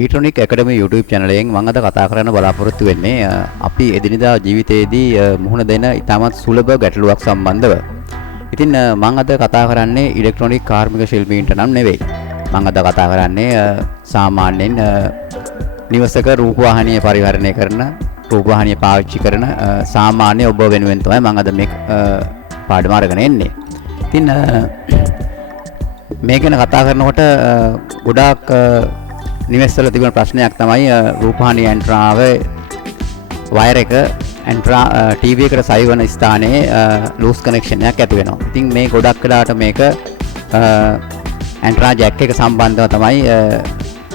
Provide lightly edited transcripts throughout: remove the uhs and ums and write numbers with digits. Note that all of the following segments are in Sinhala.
ඊට්‍රොනික් ඇකඩමි YouTube channel එකෙන් මම අද කතා කරන්න බලාපොරොත්තු වෙන්නේ අපි එදිනදා ජීවිතයේදී මුහුණ දෙන ඉතාමත් සුලභ ගැටලුවක් සම්බන්ධව. ඉතින් මම අද කතා කරන්නේ ඉලෙක්ට්‍රොනික කාර්මික ශිල්පීන්ට නම් නෙවෙයි. මම අද කතා කරන්නේ සාමාන්‍යයෙන් නිවසක රූපවාහිනිය පරිහරණය කරන රූපවාහිනිය පාවිච්චි කරන සාමාන්‍ය ඔබ වෙනුවෙන් තමයි මම අද මේ පාඩම අරගෙන එන්නේ. ඉතින් මේ ගැන කතා කරනකොට ගොඩාක් නිවෙස්වල තිබෙන ප්‍රශ්නයක් තමයි රූපවාහිනිය ඇන්ට්‍රාවේ වයර් එක ඇන්ට්‍රා ටීවී එකට සවි වෙන ස්ථානයේ ලූස් කනෙක්ෂන් එකක් ඇති වෙනවා. ඉතින් මේ ගොඩක් වෙලාවට මේක ඇන්ට්‍රා ජැක් එක සම්බන්ධව තමයි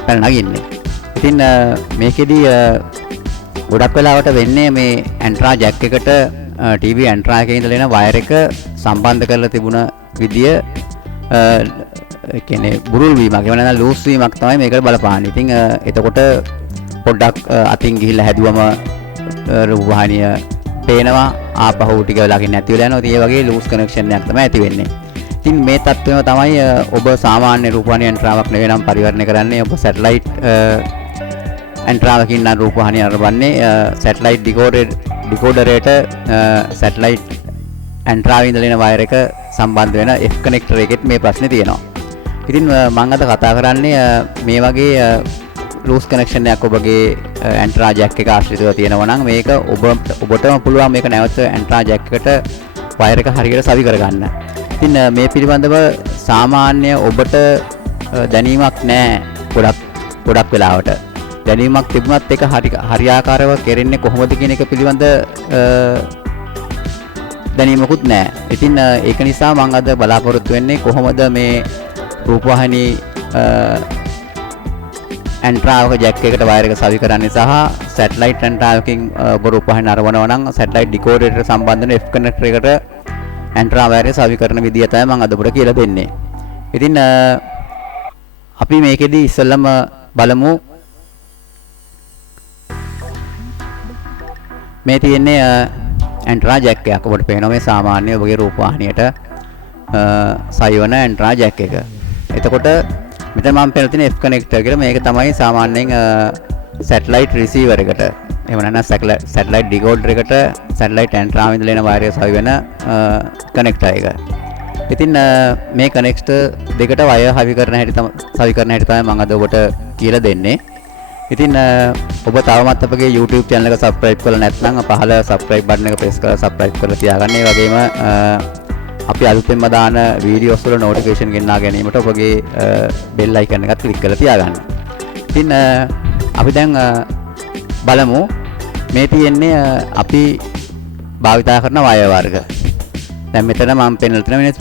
පැන නගින්නේ. ඉතින් මේකෙදි ගොඩක් වෙලාවට වෙන්නේ මේ ඇන්ට්‍රා ජැක් එකට ටීවී ඇන්ට්‍රා එකේ ඉඳලා එන වයර් එක සම්බන්ධ කරලා තිබුණ විදිය කියන්නේ බුරුල් වීමක් එහෙම නැත්නම් ලූස් වීමක් තමයි මේකට බලපාන්නේ. ඉතින් එතකොට පොඩ්ඩක් අතින් ගිහිල්ලා හැදුවම රූපවාහිනිය පේනවා ආපහු ටික වෙලාවකින් නැති වෙලා යනවා. ඉතින් ඒ වගේ ලූස් කනෙක්ෂන් එකක් තමයි ඇති වෙන්නේ. ඉතින් මේ තත්ත්වය තමයි ඔබ සාමාන්‍ය රූපවාහිනිය ඇන්ට්‍රාවක් නෙවෙයි නම් පරිවර්තනය කරන්නේ. ඔබ සැටලයිට් ඇන්ට්‍රාවකින් නම් රූපවාහිනිය අරබන්නේ සැටලයිට් ඩිකෝඩරේට සැටලයිට් ඇන්ට්‍රාවේ ඉඳලා එන වයර් එක සම්බන්ධ වෙන F කනෙක්ටර් එකෙත් මේ ප්‍රශ්නේ තියෙනවා. ඉතින් මම අද කතා කරන්නේ මේ වගේ ලූස් කනෙක්ෂන් එකක් ඔබගේ ඇන්ට්‍රා ජැක් එක ආශ්‍රිතව තියෙනවා නම් මේක ඔබටම පුළුවන් මේක නැවත ඇන්ට්‍රා ජැක් එකට වයර් එක හරියට සවි කරගන්න. ඉතින් මේ පිළිබඳව සාමාන්‍ය ඔබට දැනීමක් නැහැ ගොඩක් වෙලාවට. දැනීමක් තිබුණත් ඒක හරියාකාරව කෙරෙන්නේ කොහොමද කියන එක පිළිබඳ දැනීමකුත් නැහැ. ඉතින් ඒක නිසා මම අද බලාපොරොත්තු වෙන්නේ කොහොමද මේ රූපවාහිනී ඇන්ට්‍රාවක ජැක් එකට වයර් එක සවි කරන්නේ සහ සැටලයිට් ඇන්ට්‍රාවකින් ඔබ රූපවාහිනිය අරවනවා නම් සැටලයිට් ඩිකෝඩරේට සම්බන්ධ වෙන F කනෙක්ටර් එකට ඇන්ට්‍රා වයර් එක සවි කරන විදිය තමයි මම අද ඔබට කියලා දෙන්නේ. ඉතින් අපි මේකෙදි ඉස්සෙල්ලම බලමු මේ තියෙන්නේ ඇන්ට්‍රා ජැක් එකක්. ඔබට පේනවා මේ සාමාන්‍ය ඔබගේ රූපවාහිනියට සයිවන ඇන්ට්‍රා ජැක් එක. එතකොට මෙතන මම පෙන්නන තියෙන F කනෙක්ටර් කියලා මේක තමයි සාමාන්‍යයෙන් සැටලයිට් රිසීවර් එකට එහෙම නැත්නම් සැටලයිට් ඩිකෝඩර් එකට සැටලයිට් ඇන්ට්‍රාවෙන් ඉඳලා එන වයර් එක සවි වෙන කනෙක්ටර් එක. ඉතින් මේ කනෙක්ටර් දෙකට වයර් සවි කරන හැටි තමයි මම අද ඔබට කියලා දෙන්නේ. ඉතින් ඔබ තවමත් අපගේ YouTube channel එක subscribe කරලා නැත්නම් පහළ subscribe button එක press කරලා subscribe කරලා තියාගන්න. ඒ වගේම අපි අලුතෙන්ම දාන වීඩියෝස් වල notification ගෙන්වා ගැනීමට ඔබගේ bell icon එකත් click කරලා තියාගන්න. ඉතින් අපි දැන් බලමු මේ තියෙන්නේ අපි භාවිතා කරන වයර් වර්ග. දැන් මෙතන මම පෙන්නලා තියෙනවා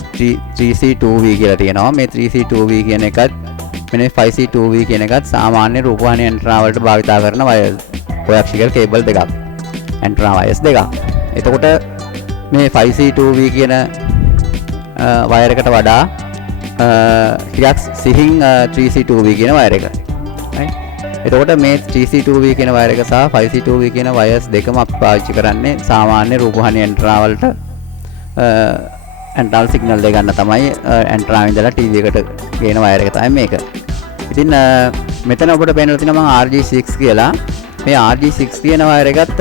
3C2V කියලා තියෙනවා. මේ 3C2V කියන එකත් මෙන්න 5C2V කියන එකත් සාමාන්‍ය රූපවාහිනිය ඇන්ට්‍රා වලට භාවිතා කරන වයර් කොයක්සිකල් කේබල් දෙකක්. ඇන්ට්‍රා වයර්ස් දෙකක්. එතකොට මේ 5C2V කියන වයර් එකට වඩා ටිකක් සිහින් 3C2V කියන වයර් එක. එතකොට මේ 3C2V කියන වයර් එක සහ 5C2V කියන වයර්ස් දෙකම අපි පාවිච්චි කරන්නේ සාමාන්‍ය රූපවාහිනිය ඇන්ට්‍රා වලට ඇන්ට්‍රා සිග්නල් දෙක ගන්න තමයි ඇන්ට්‍රාවෙන් ඉඳලා ටීවී එකට ගේන වයර් එක තමයි මේක. ඉතින් මෙතන ඔබට පේනවා තියෙනවා මම RG6 කියලා. මේ RG6 කියන වයර් එකත්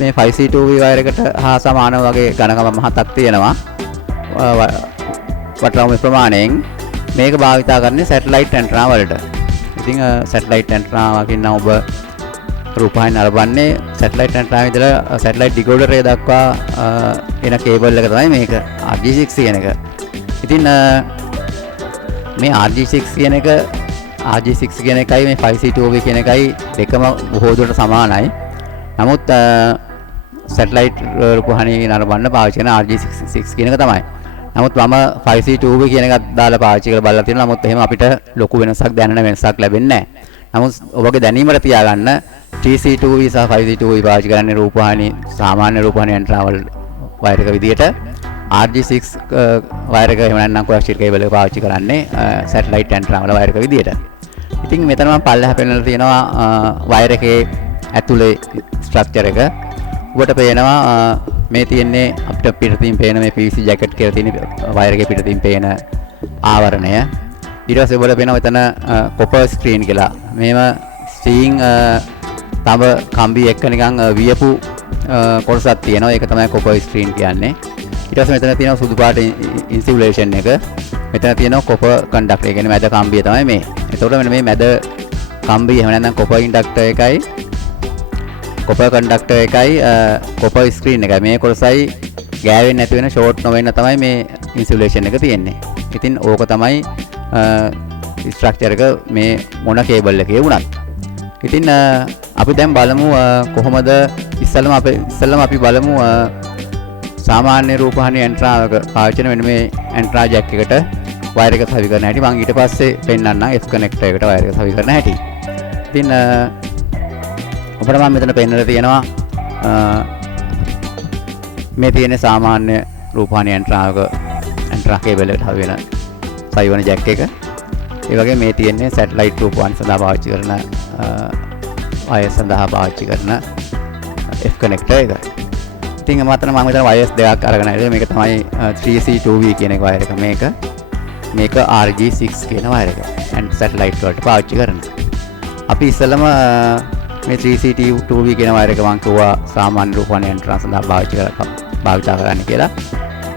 මේ 5C2V වයර් එකට හා සමාන වගේ ඝනකම මහතක් තියෙනවා. වටරවුම ප්‍රමාණයෙන් මේක භාවිතා කරන්නේ සැටලයිට් ඇන්ට්‍රා වලට. ඉතින් සැටලයිට් ඇන්ට්‍රාවකින් නම් ඔබ රූපවාහිනිය අරබන්නේ සැටලයිට් ඇන්ට්‍රාවේ ඉඳලා සැටලයිට් ඩිකෝඩරේ දක්වා එන කේබල් එක තමයි මේක RG6 කියන එක. ඉතින් මේ RG6 කියන එකයි මේ 5C2V කියන එකයි දෙකම බොහෝ දුරට සමානයි. නමුත් සැටලයිට් රූපවාහිනිය නරඹන්න පාවිච්චි කරන RG6 කියන එක තමයි. නමුත් මම 5C2V කියන එකත් දාලා පාවිච්චි කරලා බලලා තියෙනවා. නමුත් එහෙම අපිට ලොකු වෙනසක් දැනෙන වෙනසක් ලැබෙන්නේ නැහැ. නමුත් ඔබගේ දැනීමට තියාගන්න 3C2V සහ 5C2V පාවිච්චි කරන්නේ රූපවාහිනිය සාමාන්‍ය රූපවාහිනිය ඇන්ට්‍රා වල වයර් එක විදියට RG6 වයර් එක එහෙම නැත්නම් කොයක්සිකල් කේබල් එක පාවිච්චි කරන්නේ සැටලයිට් ඇන්ට්‍රා වල වයර් එක විදියට. ඉතින් මෙතන මම පල්ලෙහා පෙන්නලා තියෙනවා වයර් එකේ ඇතුලේ ස්ට්‍රක්චර් එක. ඔබට පේනවා මේ තියෙන්නේ අපිට පිටින් පේන මේ PVC ජැකට් කියලා තියෙන වයර් එකේ පිටින් පේන ආවරණය. ඊට පස්සේ ඔබට පේනවා එතන කොපර් ස්ක්‍රීන් කියලා. මේව සීන් තව කම්බි එක්ක නිකන් වියපු කොටසක් තියෙනවා. ඒක තමයි කොපර් ස්ක්‍රීන් කියන්නේ. ඊට පස්සේ මෙතන තියෙනවා සුදු පාට ඉන්සියුලේෂන් එක. මෙතන තියෙනවා කොපර් කන්ඩක්ටර්. ඒ කියන්නේ මැද කම්බිය තමයි මේ. එතකොට මෙන්න මේ මැද කම්බිය එහෙම නැත්නම් කොපර් ඉන්ඩක්ටර් එකයි කොපර් කන්ඩක්ටර් එකයි කොපර් ස්ක්‍රීන් එකයි මේ කොටසයි ගෑවෙන්නේ නැති වෙන ෂෝට් නොවෙන්න තමයි මේ ඉන්සියුලේෂන් එක තියෙන්නේ. ඉතින් ඕක තමයි ස්ට්‍රක්චර් එක මේ මොන කේබල් එකේ වුණත්. ඉතින් අපි දැන් බලමු කොහොමද ඉස්සෙල්ලම අපි බලමු සාමාන්‍ය රූපවාහිනී ඇන්ටනාවක පාවිච්චි කරන මෙන්න මේ ඇන්ටනා ජැක් එකට වයර් එක සවි කරන හැටි මම ඊට පස්සේ පෙන්නන්නම් F කනෙක්ටර් එකට වයර් එක සවි කරන හැටි. ඉතින් ඔබට මම මෙතන පෙන්නලා තියෙනවා මේ තියෙන සාමාන්‍ය රූපවාහිනී ඇන්ටනාවක ඇන්ටනා කේබල් එකට හවු වෙන සවි වෙන ජැක් එක. ඒ වගේ මේ තියෙන්නේ සැටලයිට් රූපවාහිනී සඳහා පාවිච්චි කරන වයර් සඳහා පාවිච්චි කරන F කනෙක්ටර් එක. ඉතින් මම මෙතන වයර්ස් දෙකක් අරගෙන ආවේ. මේක තමයි 3C2V කියන එක වයර් එක. මේක RG6 කියන වයර් එක. and satellite වලට පාවිච්චි කරන. අපි ඉස්සෙල්ලම මේ 3C2V කියන වයර් එක මම කිව්වා සාමාන්‍ය රූපවාහිනී ඇන්ටනා සඳහා භාවිත කරන්න කියලා.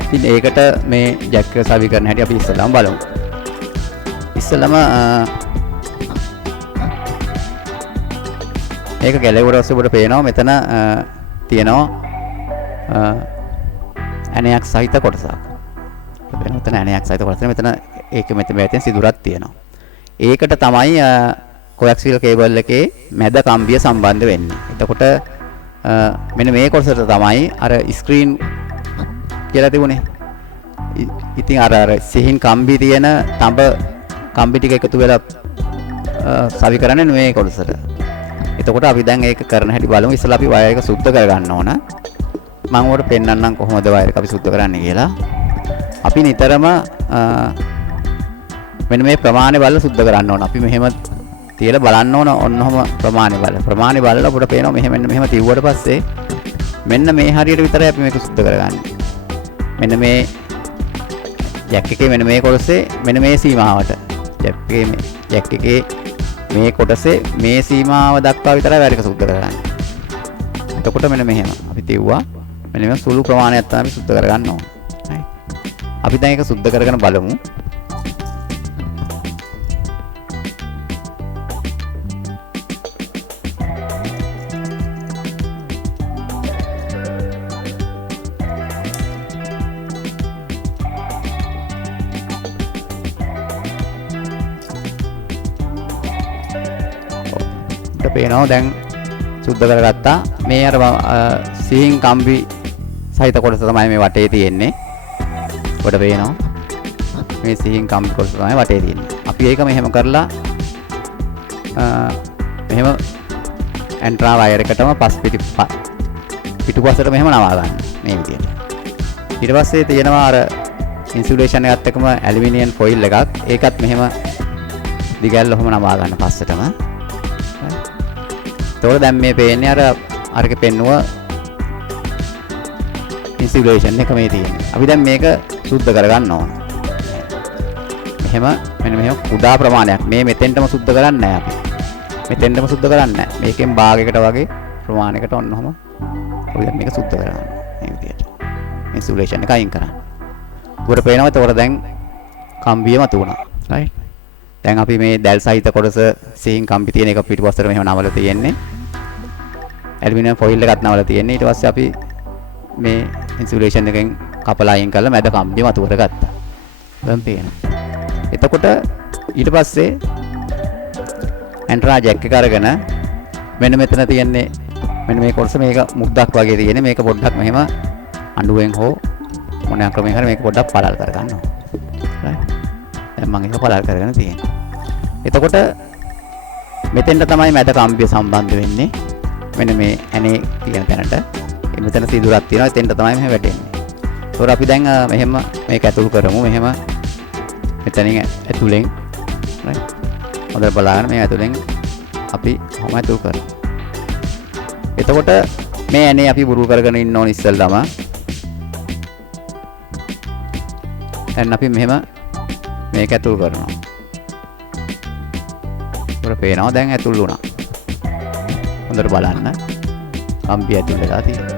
ඉතින් ඒකට මේ ජැක් එක සවි කරන හැටි අපි ඉස්සෙල්ලම බලමු. ඉස්සෙල්ලම ඒක ගැලවුවට පස්සේ ඔබට පේනවා මෙතන තියෙනවා ඇණයක් සහිත කොටසක්. මෙතන ඇණයක් සහිත කොටසක්. මෙතන ඒක මෙතන සිදුරක් තියෙනවා. ඒකට තමයි කොඇක්සියල් කේබල් එකේ මැද කම්බිය සම්බන්ධ වෙන්නේ. එතකොට මෙන්න මේ කොටසට තමයි අර ස්ක්‍රීන් කියලා තිබුණේ. ඉතින් අර සිහින් කම්බි තියෙන තඹ කම්බි ටික එකතු වෙලා සවි කරන්නේ මේ කොටසට. එතකොට අපි දැන් ඒක කරන හැටි බලමු. ඉස්සෙල්ලා අපි වයර් එක සුද්ධ කරගන්න ඕන. මම ඔයාලට පෙන්නන්නම් කොහොමද වයර් එක අපි සුද්ධ කරන්නේ කියලා. අපි නිතරම මෙන්න මේ ප්‍රමාණය බලලා සුද්ධ කරන්න ඕන. අපි මෙහෙම තියලා බලන්න ඕන ඔන්නෝම ප්‍රමාණය බලලා. ප්‍රමාණය බලලා අපිට පේනවා මෙහෙම තියුවට පස්සේ මෙන්න මේ හරියට විතරයි අපි මේක සුද්ධ කරගන්නේ. මෙන්න මේ ජැක් එකේ මෙන්න මේ කොටසේ මෙන්න මේ සීමාවට ජැක් එකේ මේ කොටසේ මේ සීමාව දක්වා විතරයි වයර් එක සුද්ධ කරගන්නේ. එතකොට මෙන්න මෙහෙම අපි තියුවා මෙන්න මේ සුළු ප්‍රමාණයක් තමයි අපි සුද්ධ කරගන්න ඕනේ. හරි. අපි දැන් ඒක සුද්ධ කරගෙන බලමු. පේනවා දැන් සුද්ධ කරගත්තා. මේ අර සිහින් කම්බි සහිත කොටස තමයි මේ වටේ තියෙන්නේ. ඔබට පේනවා මේ සිහින් කම්බි කොටස තමයි වටේ තියෙන්නේ. අපි ඒක මෙහෙම කරලා මෙහෙම ඇන්ටනා වයර් එකටම පිටුපසට මෙහෙම නවා ගන්න මේ විදියට. ඊට පස්සේ තියෙනවා අර ඉන්සුලේෂන් එකත් එක්කම ඇලුමිනියම් ෆොයිල් එකක්. ඒකත් මෙහෙම දිගැල්ල ඔහම නවා ගන්න පස්සටම. එතකොට දැන් මේ පේන්නේ අරක පෙන්නුව ඉන්සියුලේෂන් එක මේ තියෙන්නේ. අපි දැන් මේක සුද්ධ කරගන්න ඕන. මෙහෙම කුඩා ප්‍රමාණයක් මේ මෙතෙන්ටම සුද්ධ කරන්නේ නැහැ අපි. මෙතෙන්ටම සුද්ධ කරන්නේ නැහැ. මේකෙන් භාගයකට වගේ ප්‍රමාණයකට ඔන්නෝම අපි දැන් මේක සුද්ධ කරගන්න. මේ විදියට. ඉන්සියුලේෂන් එක අයින් කරන්න. උඩට පේනවා එතකොට දැන් කම්බිය මතුවුණා. right? දැන් අපි මේ දැල් සහිත කොටස සිහින් කම්බි තියෙන එක පිටුපස්සට මෙහෙම නවලා තියෙන්නේ. ඇලුමිනියම් ෆොයිල් එකක් නවලා තියෙන්නේ. ඊට පස්සේ අපි මේ ඉන්සුලේෂන් එකෙන් කපලා අයින් කරලා මැද කම්බිය මතු කරගත්තා. දැන් පේනවා. එතකොට ඊට පස්සේ ඇන්ටනා ජැක් එක අරගෙන මෙන්න මෙතන තියෙන්නේ මෙන්න මේ කොටස මේක මුද්දක් වගේ තියෙන්නේ. මේක පොඩ්ඩක් මෙහෙම අඬුවෙන් හෝ මොන ක්‍රමයකින් හරි මේක පොඩ්ඩක් පළල් කරගන්නවා. right? දැන් මම ඒක පළල් කරගෙන තියෙනවා. එතකොට මෙතෙන්ට තමයි මැද කම්බිය සම්බන්ධ වෙන්නේ. මෙන්න මේ ඇනේ තියෙන තැනට. මෙතන සිදුරක් තියෙනවා. එතෙන්ට තමයි මෙහෙම වැටෙන්නේ. ඒතකොට අපි දැන් මෙහෙම මේක ඇතුල් කරමු. මෙහෙම මෙතනින් ඇතුලෙන් right. හොඳට බලන්න මේ ඇතුලෙන් අපි කොහොම ඇතුල් කරමු. එතකොට මේ ඇනේ අපි බුරු කරගෙන ඉන්න ඕන ඉස්සෙල්ලාම. දැන් අපි මෙහෙම මේක ඇතුල් කරනවා. උඩ පේනවා දැන් ඇතුල් වුණා. හොඳට බලන්න. කම්බිය ඇතුල් වෙලා තියෙනවා.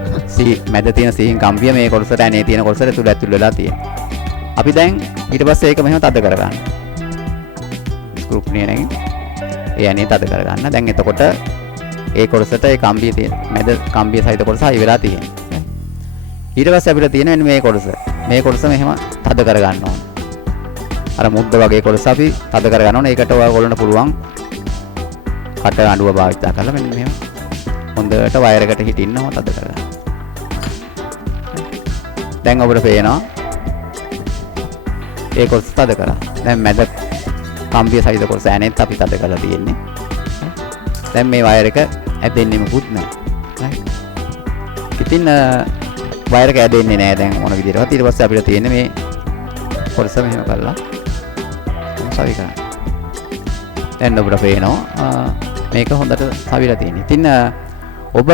මැද තියෙන සීන් කම්බිය මේ කොටසට ඇනේ තියෙන කොටසට ඇතුල් වෙලා තියෙනවා. අපි දැන් ඊට පස්සේ ඒක මෙහෙම තද කරගන්න. ස්ක්‍රූ නියනෙන් ඒ ඇනේ තද කරගන්න. දැන් එතකොට ඒ කොටසට ඒ කම්බිය තියෙන මැද කම්බිය සහිත කොටස හයි වෙලා තියෙනවා. ඊට පස්සේ අපිට තියෙන මේ කොටස. මේ කොටස මෙහෙම තද කරගන්න ඕන. අර මුද්ද වගේ කොටස අපි තද කරගන්න ඕන. ඒකට ඔයගොල්ලන්ට පුළුවන් කට අඬුව භාවිත කරලා මෙන්න මෙහෙම හොඳට වයර් එකට හිටින්නම තද කරගන්න. දැන් ඔබට පේනවා ඒ කොටස තද කරා. දැන් මැද කම්බිය සහිත කොටස ඇනෙත් අපි තද කරලා තියෙන්නේ. දැන් මේ වයර් එක ඇදෙන්නේ මොකුත් නැහැ. ඉතින් වයර් එක ඇදෙන්නේ නැහැ දැන් මොන විදිහටවත්. ඊට පස්සේ අපිට තියෙන්නේ මේ කොටස මෙහෙම කරලා සවි කරන්න. දැන් ඔබට පේනවා මේක හොඳට සවිලා තියෙනවා. ඉතින් ඔබ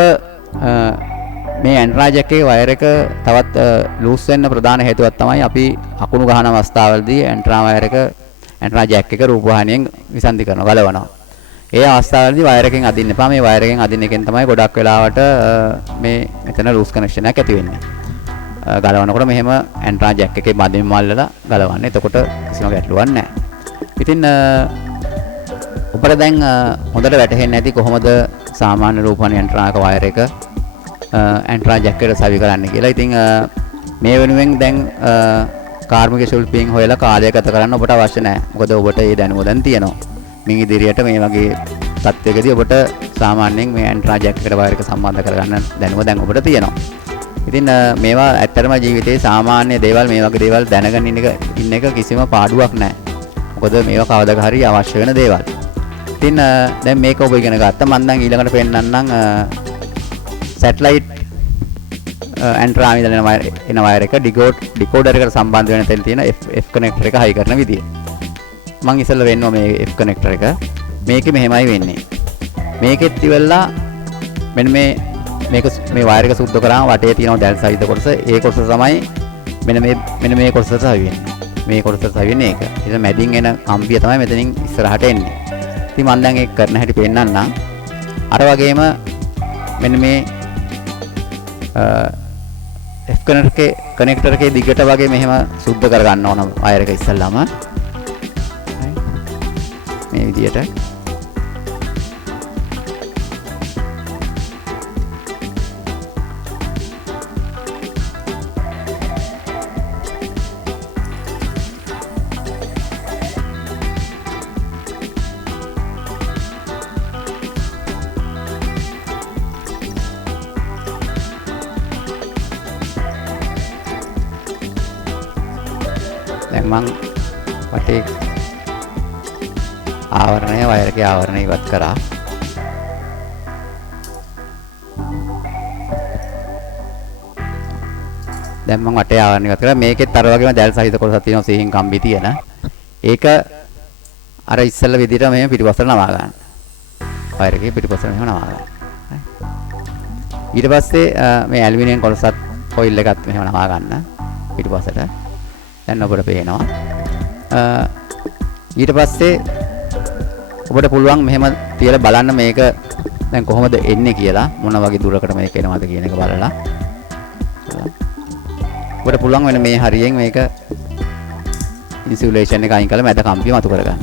මේ ඇන්ඩ්‍රා ජැක් එකේ වයර් එක තවත් ලූස් වෙන්න ප්‍රධාන හේතුවක් තමයි අපි අකුණු ගහන අවස්ථාවලදී ඇන්ඩ්‍රා ජැක් එක රූපවාහිනියෙන් විසන්ධි කරනවා ගලවනවා. ඒ අවස්ථාවලදී වයර් එකෙන් අදින්න එපා. මේ වයර් එකෙන් අදින්න එකෙන් තමයි ගොඩක් වෙලාවට මේ මෙතන ලූස් කනෙක්ෂන් එකක් ඇති වෙන්නේ. ගලවනකොට මෙහෙම ඇන්ඩ්‍රා ජැක් එකේ මැදින් මල්ලලා ගලවන්න. එතකොට කිසිම ගැටලුවක් නැහැ. ඉතින් ඔබට දැන් හොඳට වැටහෙන්නේ නැති කොහොමද සාමාන්‍ය රූපවාහිනිය ඇන්ට්‍රාක වයර් එක ඇන්ට්‍රා ජැක් එකට සවි කරන්න කියලා. ඉතින් මේ වෙනුවෙන් දැන් කාර්මික ශිල්පීන් හොයලා කාලය ගත කරන්න ඔබට අවශ්‍ය නැහැ. මොකද ඔබට ඒ දැනුම දැන් තියෙනවා. මින් ඉදිරියට මේ වගේ තත්ත්වයකදී ඔබට සාමාන්‍යයෙන් මේ ඇන්ට්‍රා ජැක් එකට වයර් එක සම්බන්ධ කරගන්න දැනුම දැන් ඔබට තියෙනවා. ඉතින් මේවා ඇත්තටම ජීවිතේ සාමාන්‍ය දේවල් මේ වගේ දේවල් දැනගෙන ඉන්න එක කිසිම පාඩුවක් නැහැ. මොකද මේවා කවදාක හරි අවශ්‍ය වෙන දේවල්. ඉතින් දැන් මේක ඔබ ඉගෙන ගත්තා. මම දැන් ඊළඟට පෙන්නන්නම් සැටලයිට් ඇන්ට්‍රා ඉඳලා එන වයර් එක ඩිකෝඩර් එකට සම්බන්ධ වෙන තැන තියෙන F කනෙක්ටර් එක හයි කරන විදිය. මම ඉස්සෙල්ලා වෙන්නවා මේ F කනෙක්ටර් එක. මේකේ මෙහෙමයි වෙන්නේ. මේකෙත් ඉවල්ලා මෙන්න මේක මේ වයර් එක සුද්ධ කරාම වටේ තියෙන දැල් සහිත කොටස ඒ කොටස තමයි මෙන්න මේ කොටසට හයි වෙන්නේ. මේ කොටසට හයි වෙන්නේ ඒක. ඉතින් මැදින් එන කම්බිය තමයි මෙතනින් ඉස්සරහට එන්නේ. ඉතින් මම දැන් ඒක කරන හැටි පෙන්නන්නම්. අර වගේම මෙන්න මේ F කනෙක්ටර් එකේ දිගට වගේ මෙහෙම සුද්ධ කර ගන්න ඕන වයර් එක ඉස්සල්ලාම. මේ විදියට දැන් මං වටේ ආවරණය වයර් එකේ ආවරණය ඉවත් කරා. දැන් මං වටේ ආවරණය ඉවත් කරා. මේකෙත් අර වගේම දැල් සහිත කොටසක් තියෙනවා සීහින් කම්බි තියෙන. ඒක අර ඉස්සෙල්ලා විදිහට මෙහෙම පිටිපස්සට නමා ගන්න. වයර් එකේ පිටිපස්සට මෙහෙම නමා ගන්න. ඊට පස්සේ මේ ඇලුමිනියම් කොටසත් කොයිල් එකත් මෙහෙම නමා ගන්න පිටිපස්සට. දැන් ඔබට පේනවා. ඊට පස්සේ ඔබට පුළුවන් මෙහෙම තියලා බලන්න මේක දැන් කොහොමද එන්නේ කියලා මොන වගේ දුරකට මේක එනවද කියන එක බලලා. ඔබට පුළුවන් වෙන මේ හරියෙන් මේක ඉන්සුලේෂන් එක අයින් කරලා මැද කම්බිය මතු කරගන්න.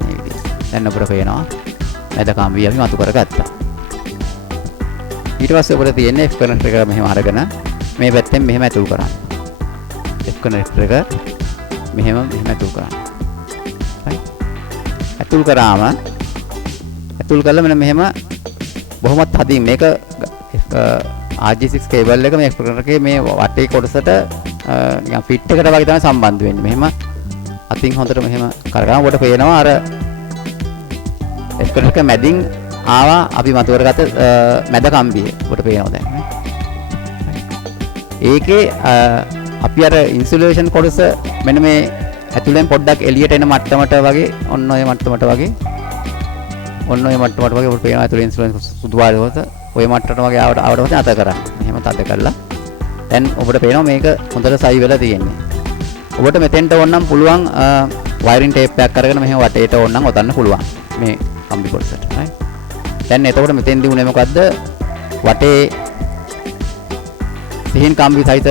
මේ විදිහට. දැන් ඔබට පේනවා මැද කම්බිය අපි මතු කරගත්තා. ඊට පස්සේ ඔබට තියෙන්නේ F කනෙක්ටර් එක මෙහෙම අරගෙන මේ පැත්තෙන් මෙහෙම ඇතුල් කරන්න. F කනෙක්ටර් එක මෙහෙම ඇතුල් කරන්න. හරි. ඇතුල් කරාම ඇතුල් කළා මෙහෙම බොහොමත් හදින් මේක RG6 කේබල් එක මේ F කනෙක්ටර් එකේ මේ වටේ කොටසට නිකන් ෆිට් එකට වගේ තමයි සම්බන්ධ වෙන්නේ. මෙහෙම අතින් හොඳට මෙහෙම කරගාම ඔබට පේනවා අර F කනෙක්ටර් එක මැදින් ආවා අපි මතු කරගත්ත මැද කම්බිය. ඔබට පේනවා දැන්. ඒකේ අපි අර ඉන්සුලේෂන් කොටස මෙන්න මේ ඇතුලෙන් පොඩ්ඩක් එළියට එන මට්ටමට වගේ ඔන්න ඔය මට්ටමට වගේ ඔබට පේනවා ඇතුලේ ඉන්සුලේෂන් සුදු පාට ඔය මට්ටමට වගේ ආවට පස්සේ අත කරන්න. මෙහෙම තද කරලා දැන් ඔබට පේනවා මේක හොඳට සයි වෙලා තියෙන්නේ. ඔබට මෙතෙන්ට ඕනනම් පුළුවන් වයරින් ටේප් එකක් අරගෙන මෙහෙම වටේට ඕනනම් ඔතන්න පුළුවන් මේ කම්බි කොටසට. right. දැන් එතකොට මෙතෙන්දී උනේ මොකද්ද? වටේ සිහින් කම්බි සහිත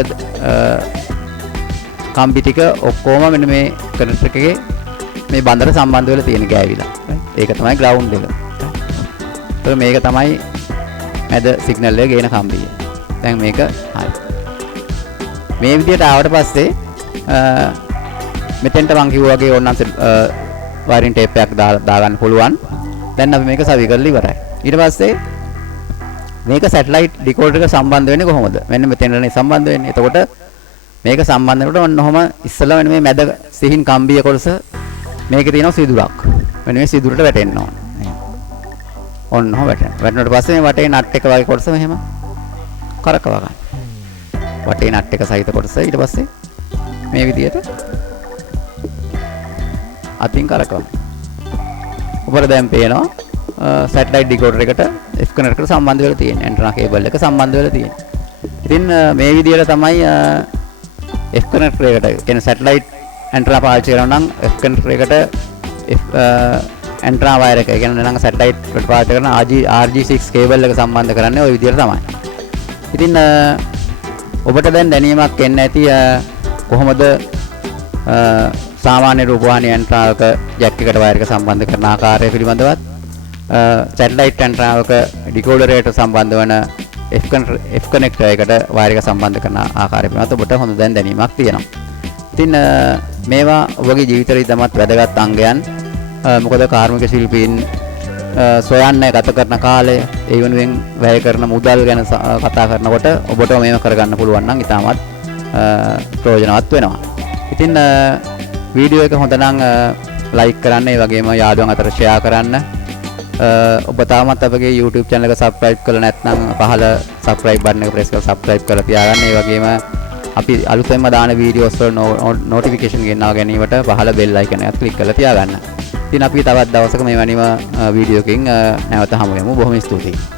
කම්බි ටික ඔක්කොම මෙන්න මේ කනෙක්ටර් එකේ මේ බන්දර සම්බන්ධ වෙලා තියෙන ගෑවිලා. ඒක තමයි ග්‍රවුන්ඩ් එක. ඒතර මේක තමයි මැද සිග්නල් එක ගේන කම්බිය. දැන් මේක හරි. මේ විදිහට ආවට පස්සේ මෙතෙන්ට මම කිව්වා වගේ ඕනනම් වයරින් ටේප් එකක් දාගන්න පුළුවන්. දැන් අපි මේක සවි කරලා ඉවරයි. ඊට පස්සේ මේක සැටලයිට් ඩිකෝඩර් එක සම්බන්ධ වෙන්නේ කොහොමද? මෙන්න මෙතෙන්ටනේ සම්බන්ධ වෙන්නේ. එතකොට මේක සම්බන්ධ වෙනකොට ඔන්න ඔහම ඉස්සෙල්ලා මෙන්න මේ මැද සිහින් කම්බිය කොටස මේකේ තියෙනවා සිදුරක්. මෙන්න මේ සිදුරට වැටෙන්න ඕන. ඔන්න ඔහම වැටෙනවා. වැටුණාට පස්සේ මේ වටේ නට් එක වගේ කොටස මෙහෙම කරකව ගන්න. වටේ නට් එක සහිත කොටස ඊට පස්සේ මේ විදිහට අතින් කරකවමු. උඩ දැන් පේනවා සැටලයිට් ඩිකෝඩර් එකට F කනෙක්ටර් සම්බන්ධ වෙලා තියෙන ඇන්ටනා කේබල් එක සම්බන්ධ වෙලා තියෙන. ඉතින් මේ විදිහට තමයි F කනෙක්ටර් එකට කියන සැටලයිට් ඇන්ටනා පාවිච්චි කරනවා නම් F කනෙක්ටර් එකට ඇන්ටනා වයර් එක කියන්නේ නම් සැටලයිට් වලට පාවිච්චි කරන RG6 කේබල් එක සම්බන්ධ කරන්නේ ওই විදිහට තමයි. ඉතින් ඔබට දැන් දැනීමක් එන්න ඇති කොහොමද සාමාන්‍ය රූපවාහිනී ඇන්ටනාවක ජැක් එකට වයර් එක සම්බන්ධ කරන ආකාරය පිළිබඳවත් සැටලයිට් ඇන්ටනාවක ඩිකෝඩර් එකට සම්බන්ධ වන F කනෙක්ටර් එකට වයර් එක සම්බන්ධ කරන ආකාරය පිළිබඳව ඔබට හොඳ දැනීමක් තියෙනවා. ඉතින් මේවා ඔබගේ ජීවිතේ ඉදමත් වැදගත් අංගයන්. මොකද කාර්මික ශිල්පීන් සොයන්න ගත කරන කාලය ඒ වෙනුවෙන් වැය කරන මුදල් ගැන කතා කරනකොට ඔබට මේව කරගන්න පුළුවන් නම් ඉතාමත් ප්‍රයෝජනවත් වෙනවා. ඉතින් වීඩියෝ එක හොඳ නම් ලයික් කරන්න, ඒ වගේම යාළුවන් අතර ෂෙයා කරන්න. ඔබ තාමත් අපගේ YouTube channel එක subscribe කරලා නැත්නම් පහළ subscribe button එක press කරලා subscribe කරලා තියාගන්න. ඒ වගේම අපි අලුතෙන්ම දාන වීඩියෝස් වල notification ගෙන්වා ගැනීමට පහළ bell icon එකත් click කරලා තියාගන්න. ඉතින් අපි තවත් දවසක මේ වැනිම වීඩියෝ එකකින් නැවත හමු වෙමු. බොහොම ස්තුතියි.